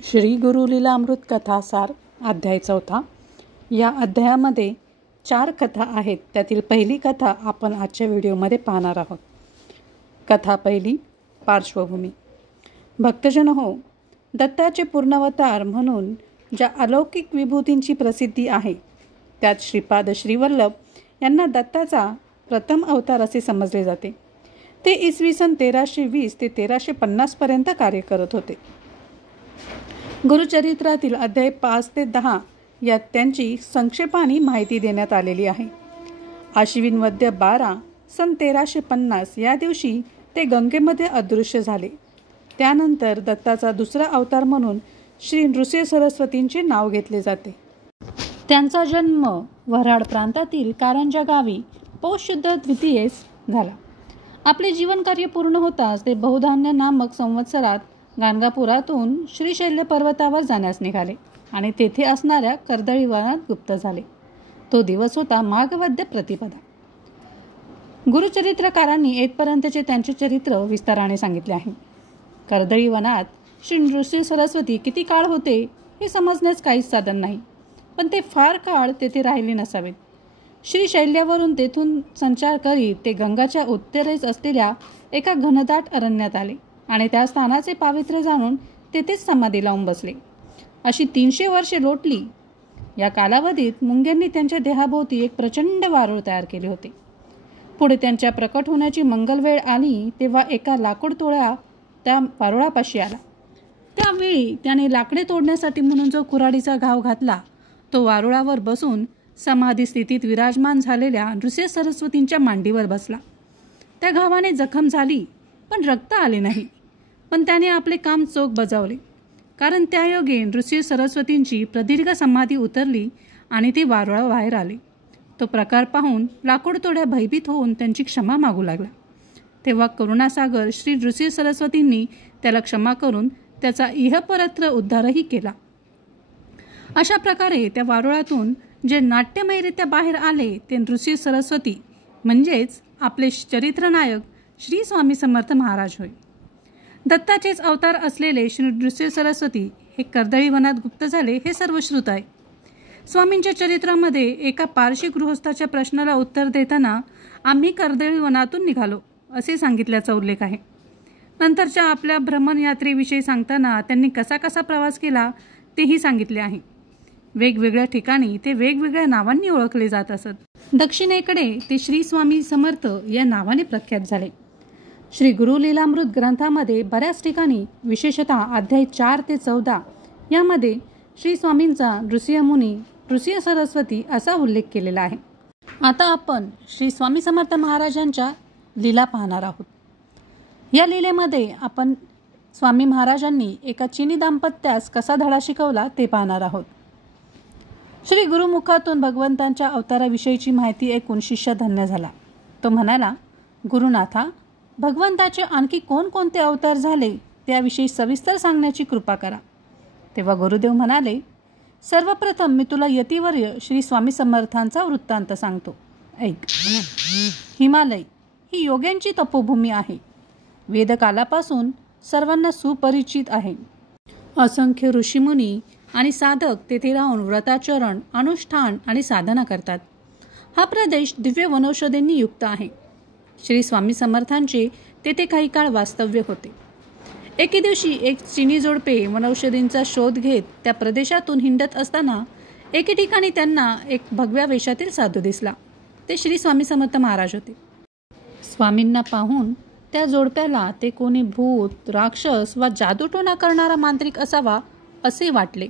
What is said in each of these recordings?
श्री गुरु लीलामृत कथासार अध्याय 4. या अध्यायामध्ये 4 कथा आहेत. त्यातील पहिली कथा आपण आजच्या व्हिडिओमध्ये पाहणार आहोत. कथा पहिली. पार्श्वभूमी. भक्तजन हो, दत्ताचे पूर्णावतार म्हणून ज्या अलौकिक विभूतींची प्रसिद्धी आहे त्यात श्रीपाद श्रीवल्लभ यांना दत्ताचा प्रथम अवतार असे समजले जाते. ते इसवी सन 1320 ते 1350 पर्यंत कार्य करत होते. गुरुचरित्रातील अध्याय 5 ते 10 यात त्यांची संक्षेपाने माहिती देण्यात आलेली आहे. आश्विन वद्य 12 सन 1350 या दिवशी ते गंगेमध्ये अदृश्य झाले. त्यानंतर दत्ताचा दुसरा अवतार म्हणून श्री नृसिंह सरस्वतींचे नाव घेतले जाते. त्यांचा जन्म वऱ्हाड प्रांतातील कारंजा गावी पौष शुद्ध द्वितीयेस झाला. आपले जीवनकार्य पूर्ण होताच ते बहुधान्य नामक संवत्सरात गाणगापुरातून श्रीशैल्य पर्वतावर जाण्यास निघाले आणि तेथे असणाऱ्या कर्दळी वनात गुप्त झाले. तो दिवस होता माघवद्य प्रतिपदा. गुरुचरित्रकारांनी येथपर्यंतचे त्यांचे चरित्र विस्ताराने सांगितले आहे. कर्दळी वनात श्री नृसिंह सरस्वती किती काळ होते हे समजण्यास काहीच साधन नाही, पण ते फार काळ तेथे राहिले नसावेत. श्रीशैल्यावरून तेथून संचार करीत ते गंगाच्या उत्तरेस असलेल्या एका घनदाट अरण्यात आले आणि त्या स्थानाचे पावित्र्य जाणून तेथेच समाधी लावून बसले. अशी 300 वर्षे लोटली. या कालावधीत मुंग्यांनी त्यांच्या देहाभोवती एक प्रचंड वारुळ तयार केले होते. पुढे त्यांच्या प्रकट होण्याची मंगल वेळ आली तेव्हा एका लाकूड तोळा त्या वारुळापाशी आला. त्यावेळी त्याने लाकडे तोडण्यासाठी म्हणून जो कुऱ्हाडीचा घाव घातला तो वारुळावर बसून समाधी स्थितीत विराजमान झालेल्या नृसिंह सरस्वतींच्या मांडीवर बसला. त्या घावाने जखम झाली पण रक्त आले नाही. पण त्याने आपले काम चोख बजावले, कारण त्या योगे नृसिंह सरस्वतींची प्रदीर्घ समाधी उतरली आणि ते वारुळाबाहेर आले. तो प्रकार पाहून लाकूड तोड्या भयभीत होऊन त्यांची क्षमा मागू लागला. तेव्हा करुणासागर श्री नृसिंह सरस्वतींनी त्याला क्षमा करून त्याचा इहपरत्र उद्धारही केला. अशा प्रकारे त्या वारुळातून जे नाट्यमयरित्या बाहेर आले ते नृसिंह सरस्वती म्हणजेच आपले चरित्रनायक श्री स्वामी समर्थ महाराज होय. दत्ताचेच अवतार असलेले श्री नृसिंह सरस्वती हे कर्दळी वनात गुप्त झाले हे सर्वश्रुत आहे. स्वामींच्या चरित्रामध्ये एका पारशी गृहस्थाच्या प्रश्नाला उत्तर देताना आम्ही कर्दळी वनातून निघालो असे सांगितल्याचा उल्लेख आहे. नंतरच्या आपल्या भ्रमण यात्रेविषयी सांगताना त्यांनी कसा कसा प्रवास केला तेही सांगितले आहे. वेगवेगळ्या ठिकाणी ते वेगवेगळ्या नावांनी ओळखले जात असत. दक्षिणेकडे ते श्री स्वामी समर्थ या नावाने प्रख्यात झाले. श्री गुरु लीलामृत ग्रंथामध्ये बऱ्याच ठिकाणी विशेषतः अध्याय 4 ते 14 यामध्ये श्री स्वामींचा नृसिंहमुनी नृसिंह सरस्वती असा उल्लेख केलेला आहे. आता आपण श्री स्वामी समर्थ महाराजांच्या लीला पाहणार आहोत. या लीलेमध्ये आपण स्वामी महाराजांनी एका चिनी दाम्पत्यास कसा धडा शिकवला ते पाहणार आहोत. श्री गुरुमुखातून भगवंतांच्या अवताराविषयीची माहिती ऐकून शिष्य धन्य झाला. तो म्हणाला, गुरुनाथा, भगवंताचे आणखी कोणकोणते अवतार झाले त्याविषयी सविस्तर सांगण्याची कृपा करा. तेव्हा गुरुदेव म्हणाले, सर्वप्रथम मी तुला यतिवर्य श्री स्वामी समर्थांचा वृत्तांत सांगतो, ऐक. हिमालय ही योग्यांची तपोभूमी आहे. वेदकालापासून सर्वांना सुपरिचित आहे. असंख्य ऋषीमुनी आणि साधक तेथे राहून व्रताचरण, अनुष्ठान आणि साधना करतात. हा प्रदेश दिव्य वनौषधींनी युक्त आहे. श्री स्वामी समर्थांचे तेथे काही काळ वास्तव्य होते. एके दिवशी एक चिनी जोडपे वनौषधींचा शोध घेत त्या प्रदेशातून हिंडत असताना एके ठिकाणी त्यांना एक भगव्या वेशातील साधू दिसला. ते श्री स्वामी समर्थ महाराज होते. स्वामींना पाहून त्या जोडप्याला ते कोणी भूत, राक्षस वा जादूटोणा करणारा मांत्रिक असावा असे वाटले.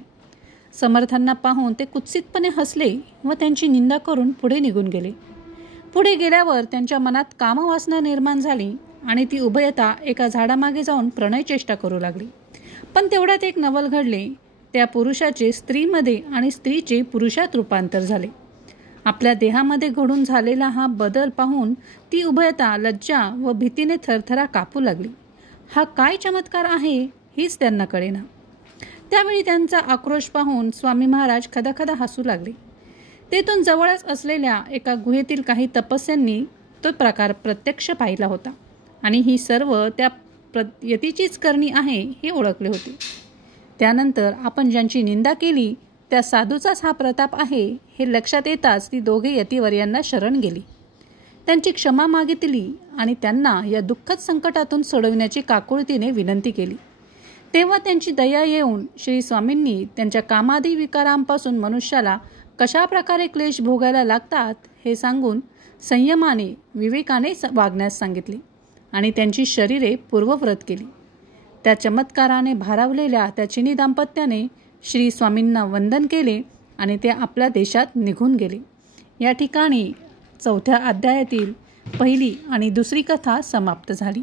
समर्थांना पाहून ते कुत्सितपणे हसले व त्यांची निंदा करून पुढे निघून गेले. पुढे गेल्यावर त्यांच्या मनात कामवासना निर्माण झाली आणि ती उभयता एका झाडामागे जाऊन प्रणय चेष्टा करू लागली. पण तेवढ्यात एक नवल घडले. त्या पुरुषाचे स्त्रीमध्ये आणि स्त्रीचे पुरुषात रूपांतर झाले. आपल्या देहामध्ये घडून झालेला हा बदल पाहून ती उभयता लज्जा व भीतीने थरथरा कापू लागली. हा काय चमत्कार आहे हेच त्यांना कळेना. त्यावेळी त्यांचा आक्रोश पाहून स्वामी महाराज खदाखदा हसू लागले. तेथून जवळच असलेल्या एका गुहेतील काही तपस्यांनी तो प्रकार प्रत्यक्ष पाहिला होता आणि ही सर्व त्या यतीचीच करणी आहे हे ओळखले होते. त्यानंतर आपण ज्यांची निंदा केली त्या साधूचाच हा प्रताप आहे हे लक्षात येताच ती दोघे यतिवर्यांना शरण गेली. त्यांची क्षमा मागितली आणि त्यांना या दुःखद संकटातून सोडविण्याची काकुळतीने विनंती केली. तेव्हा त्यांची दया येऊन श्री स्वामींनी त्यांच्या कामादी विकारांपासून मनुष्याला कशा प्रकारे क्लेश भोगायला लागतात हे सांगून संयमाने विवेकाने वागण्यास सांगितले आणि त्यांची शरीरे पूर्वव्रत केली. त्या चमत्काराने भारावलेल्या त्या चिनी दाम्पत्याने श्री स्वामींना वंदन केले आणि ते आपल्या देशात निघून गेले. या ठिकाणी 4थ्या अध्यायातील पहिली आणि दुसरी कथा समाप्त झाली.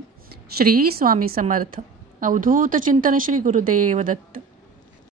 श्री स्वामी समर्थ. अवधूत चिंतन श्री गुरुदेव दत्त.